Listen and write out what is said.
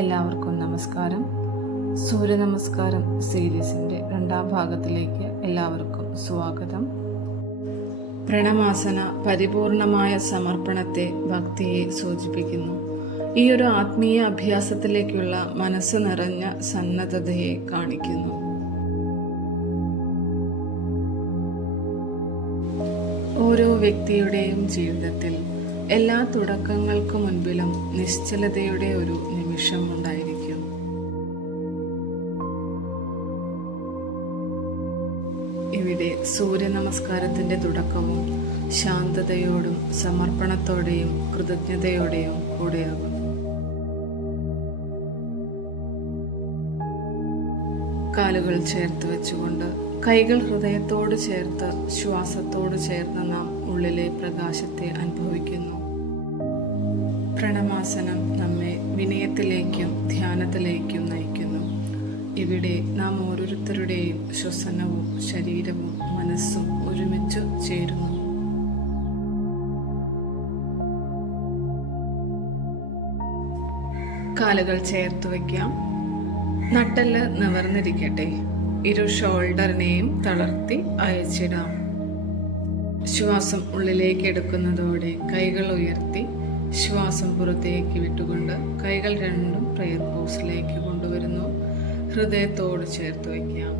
എല്ലാവർക്കും നമസ്കാരം. സൂര്യനമസ്കാരം സീരീസിൻ്റെ 2ാം ഭാഗത്തിലേക്ക് എല്ലാവർക്കും സ്വാഗതം. പ്രണമാസന പരിപൂർണമായ സമർപ്പണത്തെ, ഭക്തിയെ സൂചിപ്പിക്കുന്നു. ഈ ഒരു ആത്മീയ അഭ്യാസത്തിലേക്കുള്ള മനസ്സ് നിറഞ്ഞ സന്നദ്ധതയെ കാണിക്കുന്നു. ഓരോ വ്യക്തിയുടെയും ജീവിതത്തിൽ എല്ലാ തുടക്കങ്ങൾക്കു മുൻപിലും നിശ്ചലതയുടെ ഒരു നിമിഷം ഉണ്ടായിരിക്കും. ഇവിടെ സൂര്യനമസ്കാരത്തിന്റെ തുടക്കവും ശാന്തതയോടും സമർപ്പണത്തോടെയും കൃതജ്ഞതയോടെയും കൂടെയാകും. കാലുകൾ ചേർത്ത് വെച്ചുകൊണ്ട് കൈകൾ ഹൃദയത്തോട് ചേർത്ത് ശ്വാസത്തോട് ചേർന്ന് നാം ഉള്ളിലെ പ്രകാശത്തെ അനുഭവിക്കുന്നു. പ്രണമാസനം നമ്മെ വിനയത്തിലേക്കും ധ്യാനത്തിലേക്കും നയിക്കുന്നു. ഇവിടെ നാം ഓരോരുത്തരുടെയും ശ്വസനവും ശരീരവും മനസ്സും ഒരുമിച്ച് ചേരുന്നു. കാലുകൾ ചേർത്ത് വയ്ക്കാം. നട്ടെല്ല് നിവർന്നിരിക്കട്ടെ. ഇരു ഷോൾഡറിനെയും തളർത്തി അയച്ചിടാം. ശ്വാസം ഉള്ളിലേക്ക് എടുക്കുന്നതോടെ കൈകൾ ഉയർത്തി ശ്വാസം പുറത്തേക്ക് വിട്ടുകൊണ്ട് കൈകൾ രണ്ടും പ്രയർ പോസിലേക്ക് കൊണ്ടുവരുന്നു. ഹൃദയത്തോട് ചേർത്ത് വയ്ക്കാം.